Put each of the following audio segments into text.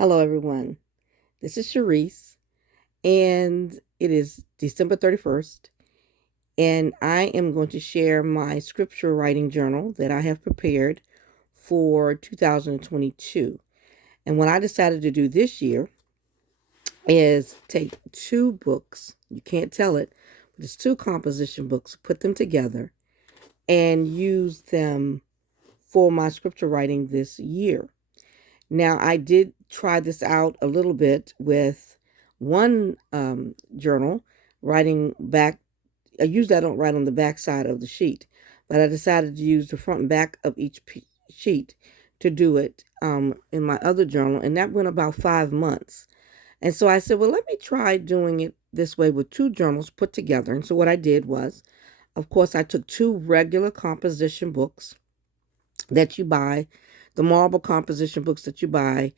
Hello, everyone. This is Sherrese, and it is December 31st, and I am going to share my scripture writing journal that I have prepared for 2022. And what I decided to do this year is take two books, you can't tell it, but it's two composition books, put them together, and use them for my scripture writing this year. Now, I did try this out a little bit with one journal, writing back. Usually I don't write on the back side of the sheet, but I decided to use the front and back of each sheet to do it in my other journal, and that went about 5 months. And so I said, well, let me try doing it this way with two journals put together. And so what I did was, of course, I took two regular composition books that you buy, the marble composition books that you buy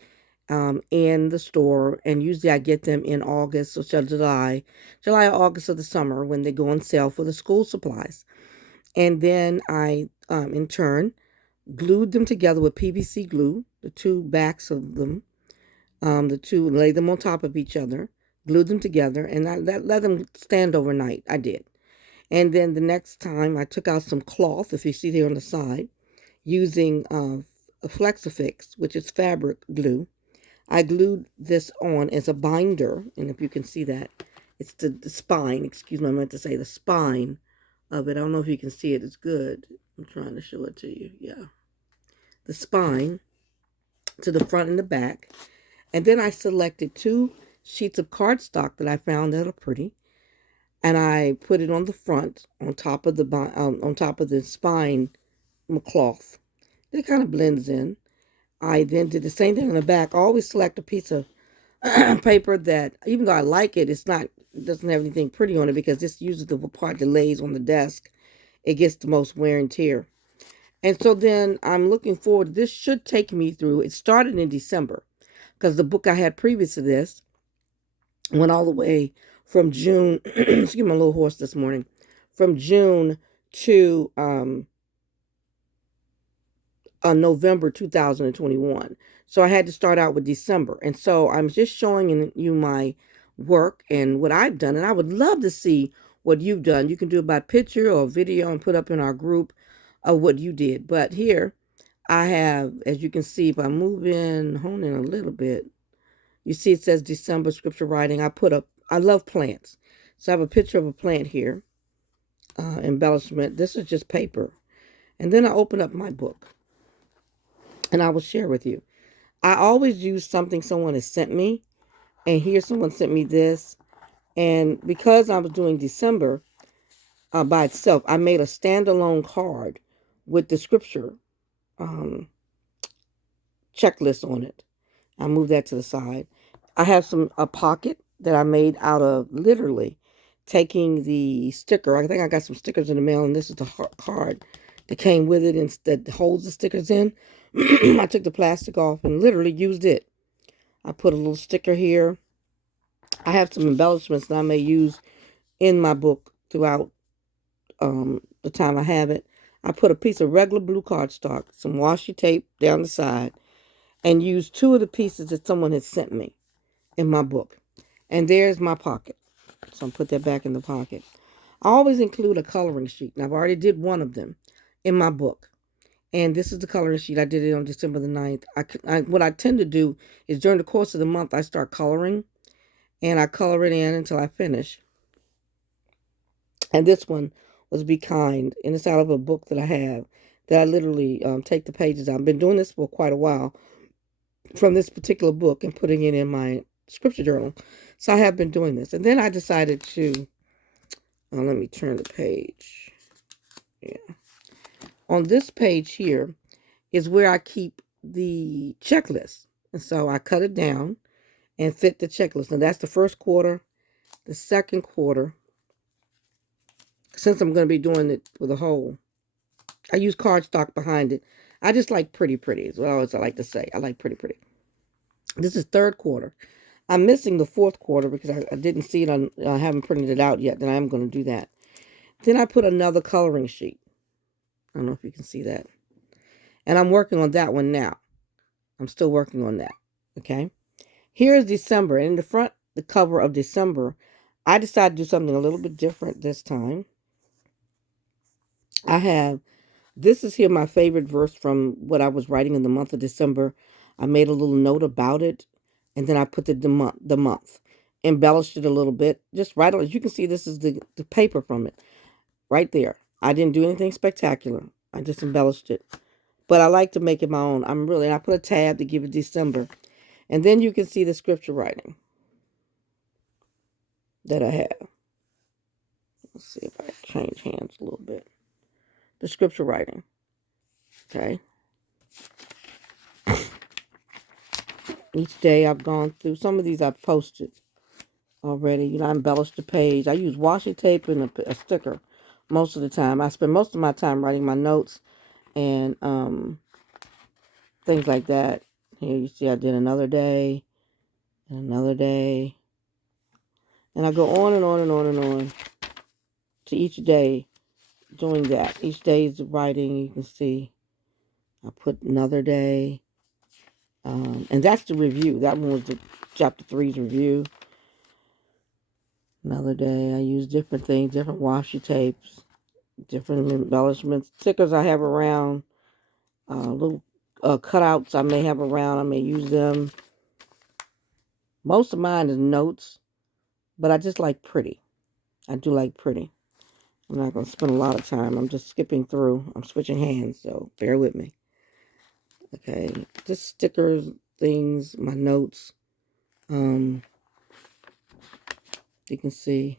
in the store, and usually I get them in August or July or August of the summer when they go on sale for the school supplies. And then I, in turn, glued them together with PVC glue, the two backs of them, lay them on top of each other, glued them together, and I let them stand overnight. I did. And then the next time I took out some cloth, if you see there on the side, using a Flexifix, which is fabric glue. I glued this on as a binder, and if you can see that, it's the spine, excuse me, I meant to say the spine of it. I don't know if you can see it, it's good. I'm trying to show it to you, yeah. The spine to the front and the back. And then I selected two sheets of cardstock that I found that are pretty, and I put it on the front, on top of the spine cloth. It kind of blends in. I then did the same thing on the back. I always select a piece of paper that, even though I like it, it doesn't have anything pretty on it because this uses the part that lays on the desk. It gets the most wear and tear. And so then I'm looking forward. This should take me through. It started in December because the book I had previous to this went all the way from June. Excuse me, I'm a little hoarse this morning. From June to November 2021. So I had to start out with December. And so I'm just showing you my work and what I've done. And I would love to see what you've done. You can do it by picture or video and put up in our group of what you did. But here I have, as you can see, if I move in, hone in a little bit, you see it says December scripture writing. I love plants. So I have a picture of a plant here, embellishment. This is just paper. And then I open up my book and I will share with you. I always use something someone has sent me, and here someone sent me this. And because I was doing December by itself, I made a standalone card with the scripture um, checklist on it. I moved that to the side. I have a pocket that I made out of literally taking the sticker. I think I got some stickers in the mail, and this is the card that came with it and that holds the stickers in. I took the plastic off and literally used it. I put a little sticker here. I have some embellishments that I may use in my book throughout the time I have it. I put a piece of regular blue cardstock, some washi tape down the side, and used two of the pieces that someone had sent me in my book. And there's my pocket. So I'll put that back in the pocket. I always include a coloring sheet, and I've already did one of them in my book. And this is the coloring sheet. I did it on December the 9th. What I tend to do is during the course of the month, I start coloring, and I color it in until I finish. And this one was Be Kind, and it's out of a book that I have that I literally take the pages out. I've been doing this for quite a while from this particular book and putting it in my scripture journal. So I have been doing this. And then I decided to, let me turn the page. Yeah. On this page here is where I keep the checklist. And so I cut it down and fit the checklist. Now that's the first quarter, the second quarter. Since I'm going to be doing it for the whole, I use cardstock behind it. I just like pretty is what I like to say. I like pretty. This is third quarter. I'm missing the fourth quarter because I didn't see it on, I haven't printed it out yet. Then I am going to do that. Then I put another coloring sheet. I don't know if you can see that. And I'm working on that one now. I'm still working on that. Okay. Here's December. And in the front, the cover of December, I decided to do something a little bit different this time. This is here my favorite verse from what I was writing in the month of December. I made a little note about it, and then I put the month, embellished it a little bit. Just right on. As you can see, this is the paper from it right there. I didn't do anything spectacular. I just embellished it. But I like to make it my own. I put a tab to give it December. And then you can see the scripture writing that I have. Let's see if I change hands a little bit. The scripture writing. Okay. Each day I've gone through. Some of these I've posted already. I embellished the page. I use washi tape and a sticker most of the time. I spend most of my time writing my notes and things like that. Here you see I did another day and another day. And I go on and on and on and on to each day doing that. Each day is writing. You can see I put another day. And that's the review. That one was the chapter 3's review. Another day. I use different things, different washi tapes, different embellishments, stickers I have around, little cutouts I may have around. I may use them. Most of mine is notes, but I just like pretty. I do like pretty. I'm not going to spend a lot of time. I'm just skipping through. I'm switching hands, so bear with me. Okay, just stickers, things, my notes. You can see.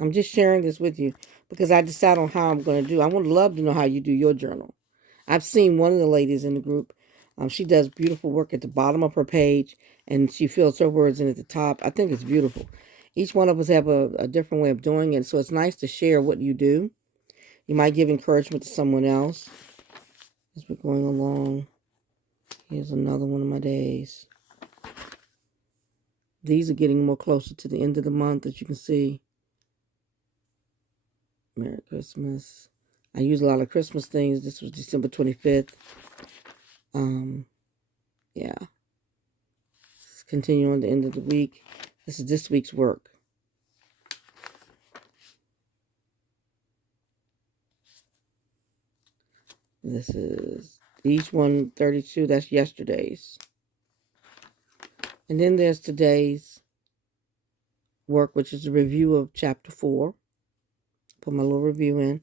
I'm just sharing this with you because I decide on how I'm going to do. I would love to know how you do your journal. I've seen one of the ladies in the group. She does beautiful work at the bottom of her page, and she fills her words in at the top. I think it's beautiful. Each one of us have a different way of doing it, so it's nice to share what you do. You might give encouragement to someone else as we're going along. Here's another one of my days. These are getting more closer to the end of the month, as you can see. Merry Christmas. I use a lot of Christmas things. This was December 25th. Yeah. Let's continue on the end of the week. This is this week's work. This is each one 32. That's yesterday's. And then there's today's work, which is a review of chapter 4. Put my little review in.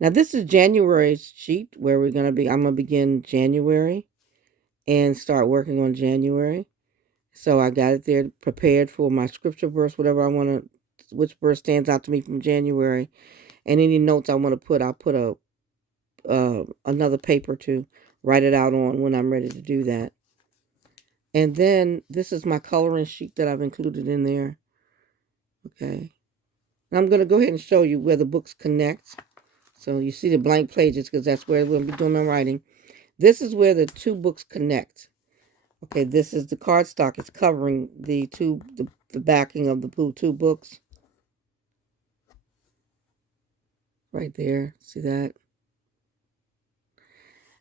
Now, this is January's sheet where I'm going to begin January and start working on January. So I got it there prepared for my scripture verse, whatever I want to, which verse stands out to me from January. And any notes I want to put, I'll put another paper to write it out on when I'm ready to do that. And then this is my coloring sheet that I've included in there. Okay. Now I'm going to go ahead and show you where the books connect. So you see the blank pages because that's where we'll be doing my writing. This is where the two books connect. Okay, this is the cardstock. It's covering the backing of the two books. Right there. See that?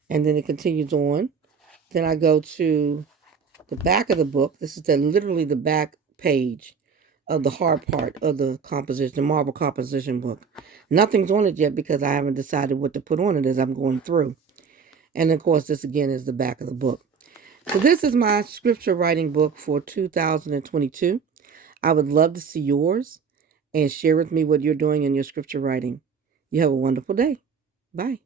And then it continues on. Then I go to the back of the book. This is literally the back page of the hard part of the composition, the marble composition book. Nothing's on it yet because I haven't decided what to put on it as I'm going through. And of course, this again is the back of the book. So this is my scripture writing book for 2022. I would love to see yours and share with me what you're doing in your scripture writing. You have a wonderful day. Bye.